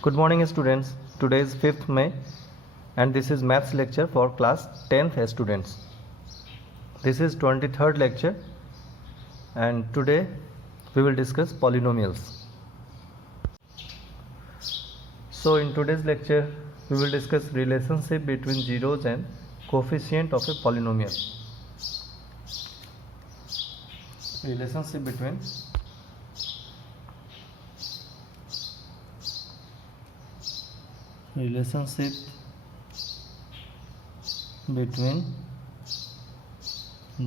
Good morning students. Today is 5th May and this is maths lecture for class 10th students. This is 23rd lecture and today we will discuss polynomials. So in today's lecture we will discuss relationship between zeros and coefficient of a polynomial. Relationship between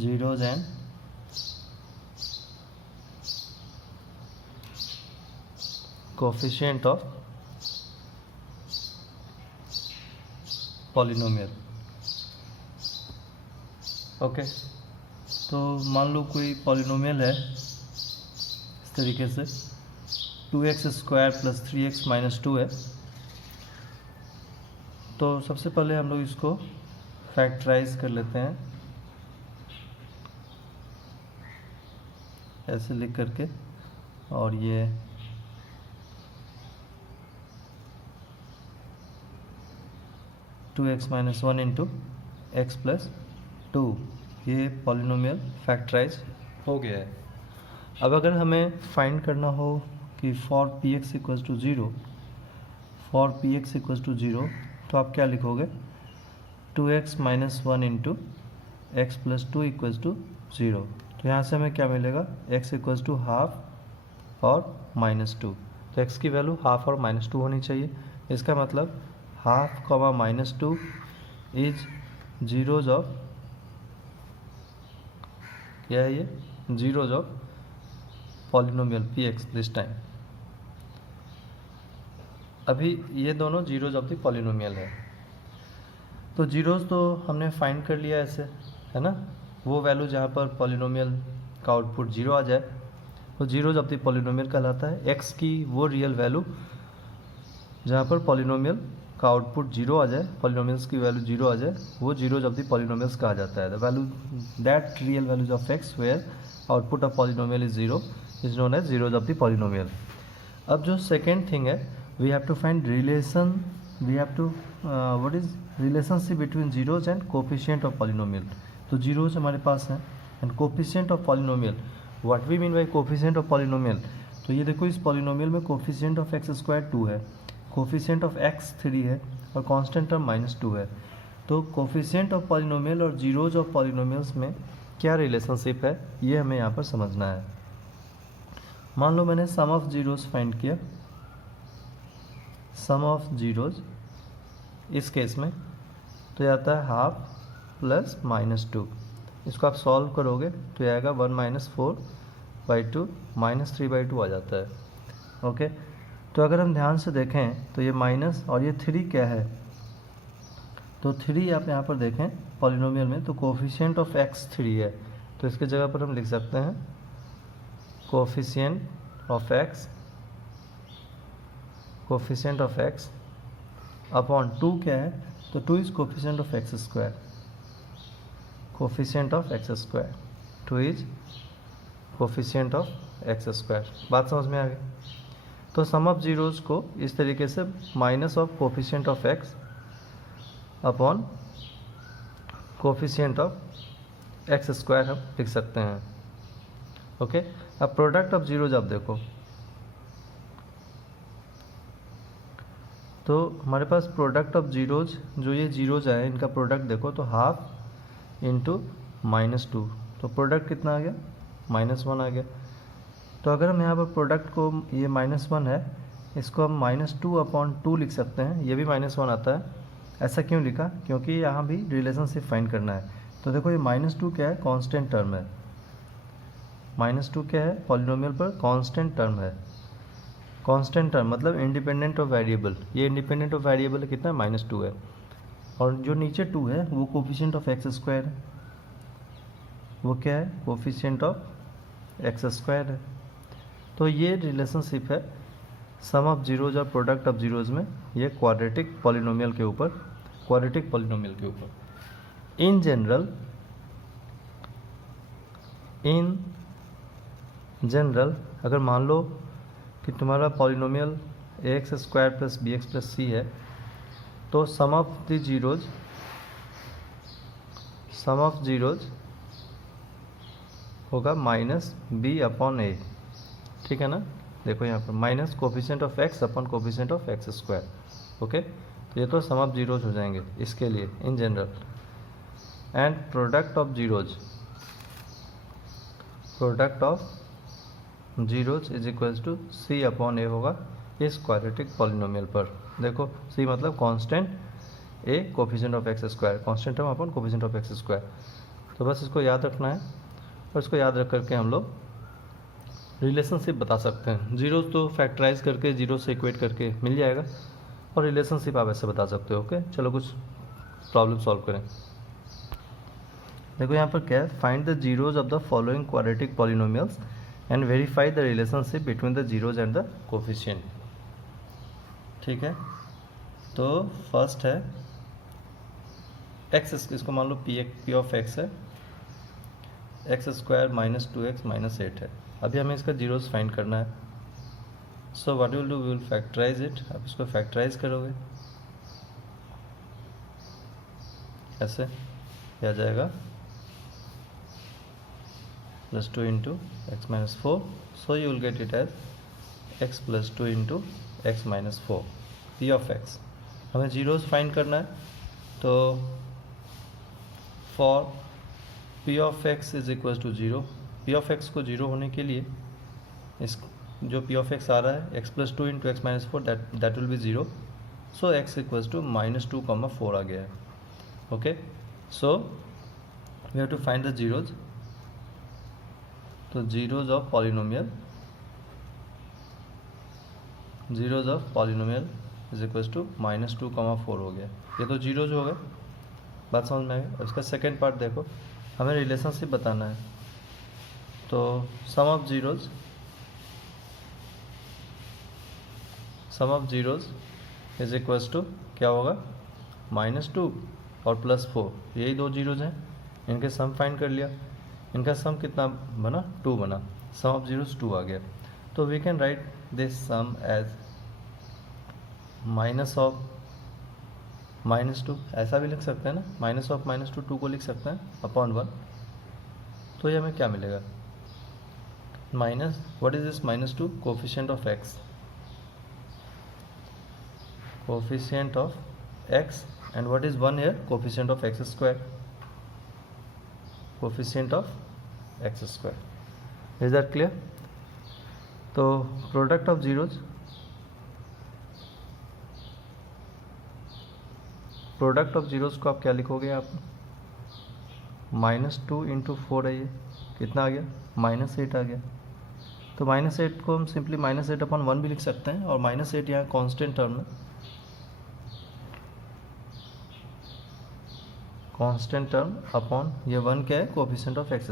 zeros and coefficient of polynomial. Okay तो मान लो कोई polynomial है इस तरीके से 2x square plus 3x minus 2 है। तो सबसे पहले हम लोग इसको फैक्टराइज कर लेते हैं ऐसे लिख करके, और ये two x minus one into x plus 2, ये पॉलिनोमियल फैक्टराइज हो गया है। अब अगर हमें फाइंड करना हो कि for p x equals to zero, तो आप क्या लिखोगे? 2x minus one into x plus 2 equals to 0। तो यहाँ से हमें क्या मिलेगा? x इक्वल्स टू हाफ और माइनस 2। तो x की वैल्यू हाफ और माइनस 2 होनी चाहिए। इसका मतलब half comma minus 2 is zeros of, क्या है ये? Zeros of polynomial px this time. अभी ये दोनों जीरोज ऑफ द पॉलिनोमियल है। तो जीरोज तो हमने फाइंड कर लिया ऐसे, है ना? वो वैल्यू जहाँ पर पॉलिनोमियल का आउटपुट जीरो आ जाए वो जीरोज ऑफ द पॉलिनोमियल कहलाता है। एक्स की वो रियल वैल्यू जहाँ पर पॉलिनोमियल का आउटपुट जीरो आ जाए, पॉलिनोमियल्स की वैल्यू जीरो आ जाए, वो जीरोज ऑफ द पॉलिनोमियल्स कहा जाता है। The value that real values of x where output of polynomial is zero is known as zeros of the polynomial. अब जो सेकेंड थिंग है, we have to find relation, we have to what is relationship between zeros and coefficient of polynomial। तो zeros हमारे पास हैं and coefficient of polynomial, what we mean by coefficient of polynomial? तो ये देखो, इस polynomial में coefficient of x square 2 है, coefficient of x 3 है और constant term माइनस 2 है। तो coefficient of polynomial और zeros of polynomials में क्या relationship है ये हमें यहाँ पर समझना है। मान लो मैंने sum of zeros फाइंड किया, सम ऑफ जीरोज इस केस में तो ये आता है हाफ प्लस माइनस 2। इसको आप सॉल्व करोगे तो ये आएगा 1 माइनस 4/2 माइनस 3/2 आ जाता है। ओके, तो अगर हम ध्यान से देखें तो ये माइनस और ये 3 क्या है? तो 3 आप यहाँ पर देखें पॉलिनोमियल में तो कोफिशिएंट ऑफ x 3 है। तो इसके जगह पर हम लिख सकते हैं कोफिशिएंट ऑफ x अपॉन 2 क्या है? तो 2 is coefficient of x square, 2 is coefficient of x square. बात समझ में आ गई? तो सम ऑफ जीरोज को इस तरीके से minus of coefficient of x upon coefficient of x square हम लिख सकते हैं। ओके, अब प्रोडक्ट ऑफ जीरोज आप देखो, तो हमारे पास प्रोडक्ट ऑफ जीरोज, जो ये जीरोज आए इनका प्रोडक्ट देखो तो हाफ इंटू माइनस 2, तो प्रोडक्ट कितना आ गया? माइनस 1 आ गया। तो अगर हम यहाँ पर प्रोडक्ट को, ये माइनस 1 है, इसको हम माइनस 2 अपॉन 2 लिख सकते हैं। ये भी माइनस 1 आता है। ऐसा क्यों लिखा? क्योंकि यहाँ भी रिलेशनशिप फाइंड करना है। तो देखो ये माइनस 2 क्या है? कॉन्स्टेंट टर्म है। माइनस 2 क्या है? पॉलिनोमियल पर कॉन्स्टेंट टर्म है। कांस्टेंट टर्म मतलब इंडिपेंडेंट ऑफ वेरिएबल। ये इंडिपेंडेंट ऑफ वेरिएबल कितना है? माइनस 2 है। और जो नीचे 2 है वो कोफिशिएंट ऑफ एक्स स्क्वायर है। वो क्या है? कोफिशिएंट ऑफ एक्स स्क्वायर है। तो ये रिलेशनशिप है सम ऑफ जीरोज और प्रोडक्ट ऑफ जीरोज में, ये क्वाड्रेटिक पॉलिनोमियल के ऊपर। इन जनरल अगर मान लो कि तुम्हारा polynomial x square plus b x plus c है, तो सम ऑफ जीरोज होगा माइनस बी अपॉन ए, ठीक है ना। देखो यहाँ पर minus coefficient of x upon coefficient of x square, okay. तो ये तो सम ऑफ जीरोज हो जाएंगे इसके लिए in general. And product of zeros is equals to c upon a होगा इस क्वाड्रेटिक पॉलिनोमियल पर। देखो सी मतलब constant, a coefficient of x square, constant term upon coefficient of x square. तो बस इसको याद रखना है, और इसको याद रख करके हम लोग रिलेशनशिप बता सकते हैं। जीरोज तो फैक्टराइज करके जीरो से इक्वेट करके मिल जाएगा, और रिलेशनशिप आप ऐसे बता सकते हो, ओके। चलो कुछ प्रॉब्लम सॉल्व करें। देखो यहाँ पर क्या है, find the zeros of the following quadratic polynomials and verify the relationship between the zeros and the coefficient, ठीक है। तो फर्स्ट है एक्स, इसको मान लो पी ऑफ एक्स है, x square minus 2x minus 8 है। अभी हमें इसका जीरोज फाइंड करना है। So what will do, we will factorize it. आप इसको फैक्टराइज करोगे ऐसे, आ जाएगा plus 2 into x minus 4, so you will get it as x plus 2 into x minus 4 p of x. हमें जीरोज फाइंड करना है, तो for p of x is equal to zero, p of x को zero होने के लिए इस जो पी ऑफ एक्स आ रहा है x plus 2 into x minus 4 that will be zero, so x equals to minus 2,4 आ गया है, okay. So we have to find the zeros. तो zeros of polynomial is equals to minus 2,4 हो गया। ये तो जीरोज हो गए, बात समझ में आ गई। इसका सेकेंड पार्ट देखो, हमें रिलेशनशिप बताना है। तो sum of zeros is equals to क्या होगा, -2 और +4, यही दो जीरोज हैं, इनके सम फाइंड कर लिया। इनका सम कितना बना, 2 बना, सम ऑफ जीरोज 2 आ गया। तो we can write this sum as minus of -2, ऐसा भी लिख सकते हैं ना, माइनस ऑफ -2 2 को लिख सकते हैं अपॉन 1। तो ये हमें क्या मिलेगा, minus what is this -2, coefficient of x, and what is 1 here, coefficient of x square, is that clear. तो प्रोडक्ट ऑफ जीरोज को आप क्या लिखोगे, आप -2 इंटू 4 है, ये कितना आ गया, -8 आ गया। तो -8 को हम सिंपली -8 अपॉन 1 भी लिख सकते हैं, और -8 यहाँ कांस्टेंट टर्म है, कांस्टेंट टर्म अपॉन ये 1 क्या है, कोफिशिएंट ऑफ एक्स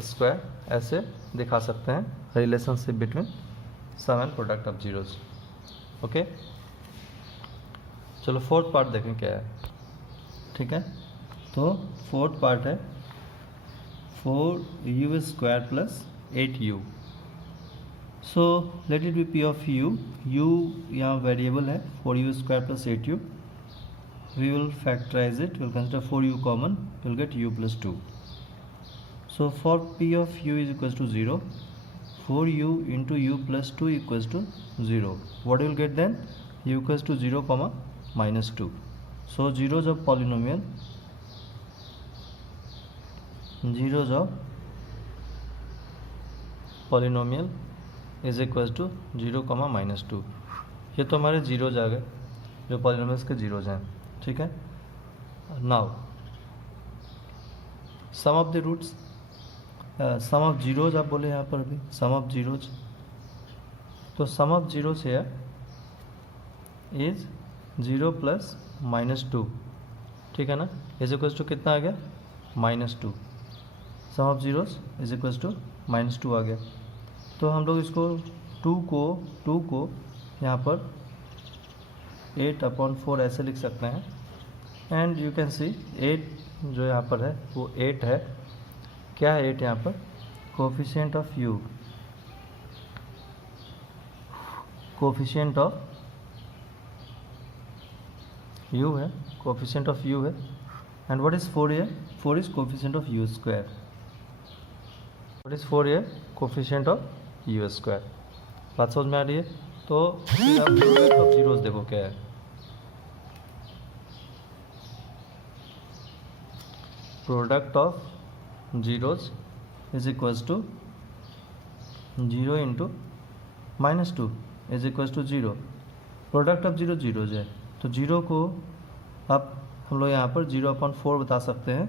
स्क्वायर, ऐसे दिखा सकते हैं relationship between sum and product of zeros, okay. चलो फोर्थ पार्ट देखें क्या है, ठीक है। तो फोर्थ पार्ट है 4u square plus 8u। So let it be p of u यहाँ वेरिएबल है, 4u square plus 8u। We will factorize it, will consider 4u common, will get u plus 2। So for p of u is equals to 0, 4u into u plus 2 equals to 0. What you will get then, u equals to 0 comma -2. So zeros of polynomial is equals to 0 comma -2। ये तो हमारे zeros आ गए, जो polynomials के zeros हैं, ठीक है। Now sum of the roots, sum of zeros आप बोले यहाँ पर भी, सम ऑफ जीरोज। तो सम ऑफ जीरोज है इज 0 प्लस -2, ठीक है ना। इज इक्वल्स टू कितना आ गया, -2। Sum of zeros is equals to -2 आ गया। तो हम लोग इसको 2 को यहाँ पर 8/4 ऐसे लिख सकते हैं। एंड यू कैन सी 8 जो यहाँ पर है वो 8 है, क्या है 8 यहाँ पर, coefficient of u, coefficient of u है, कोफिशिएंट ऑफ u है, and what is 4 here? 4 is coefficient of u square. What is 4 here? Coefficient of u square. बात समझ में आ रही है? तो फिर आप प्रोडक्ट ऑफ जीरोस देखो क्या है. Product of zeros is equals to 0 into -2 is equals to 0. Product of zero zeros है, तो जीरो को आप हम लोग यहाँ पर 0/4 बता सकते हैं.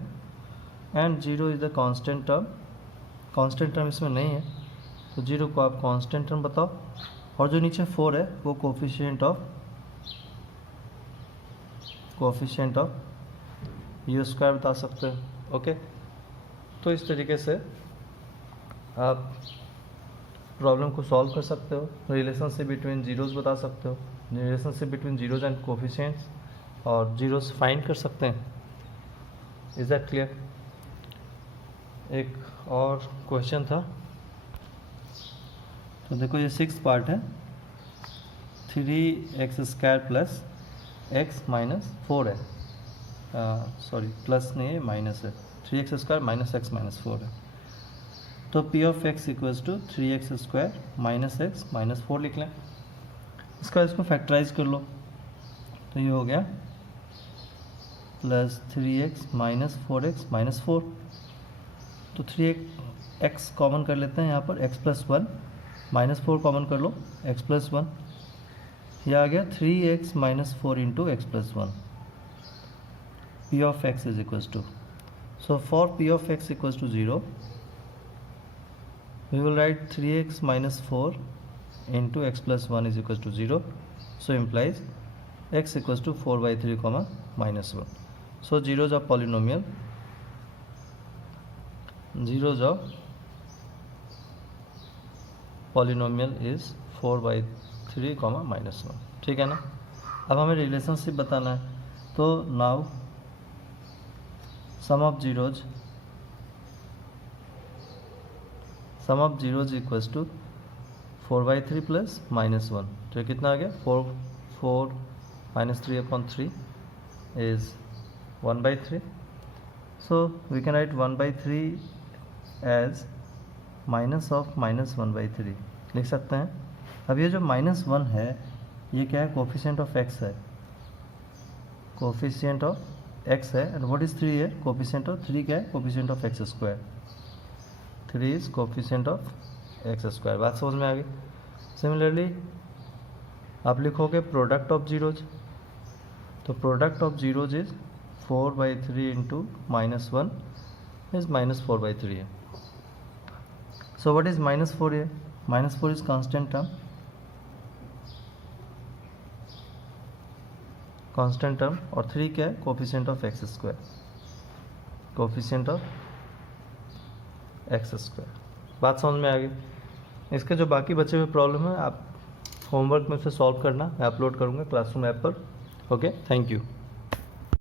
And zero is the constant term. Constant term इसमें नहीं है, तो जीरो को आप कांस्टेंट टर्म बताओ. और जो नीचे 4 है वो कोफिशिएंट ऑफ यू स्क्वायर बता सकते हो. ओके, तो इस तरीके से आप प्रॉब्लम को सॉल्व कर सकते हो. रिलेशनशिप बिटवीन जीरोस बता सकते हो, relationship between zeros and coefficients, और जीरोस फाइंड कर सकते हैं. Is that clear? एक और क्वेश्चन था, तो देखो ये 6th पार्ट है. 3x² प्लस x माइनस 4 है, सॉरी प्लस नहीं है, माइनस है. 3x² माइनस x माइनस 4 है. तो p of x equals to 3x² minus x minus 4 लिख लें. इसका इसको फैक्टराइज कर लो, तो ये हो गया plus 3x minus 4x minus 4. तो 3x कॉमन कर लेते हैं यहाँ पर, x प्लस 1 माइनस 4 कॉमन कर लो, x प्लस 1. यह आ गया 3x minus 4 into x plus 1. p of x is equals to, so for p of x equals to 0, we will write 3x minus 4 into x plus 1 is equals to 0. So implies x equals to 4/3 comma minus 1. So zeros of polynomial, zeros of polynomial is 4/3 comma minus 1. ठीक है ना. अब हमें relationship बताना है, तो now sum of zeros equals to 4/3 plus -1. तो कितना आ गया? 4 minus 3/3 is 1/3. So we can write 1/3 as minus of -1/3 लिख सकते हैं. अब ये जो -1 है, ये क्या है? कोफिशिएंट ऑफ x है, कोफिशिएंट ऑफ x है. एंड व्हाट इज 3 है? कोफिशिएंट ऑफ 3 क्या है? Coefficient of x square. 3 is coefficient of x square. बात समझ में आ गई. सिमिलरली आप लिखोगे प्रोडक्ट ऑफ जीरोज, तो product of zeros is 4/3 into -1 is -4/3 है. सो व्हाट इज -4 है? -4 is constant term, constant term. और 3 क्या है? Coefficient of x square, coefficient of x square. बात समझ में आ गई. इसके जो बाकी बचे हुए प्रॉब्लम है, आप होमवर्क में से सॉल्व करना, मैं अपलोड करूँगा क्लासरूम ऐप पर. Okay, thank you.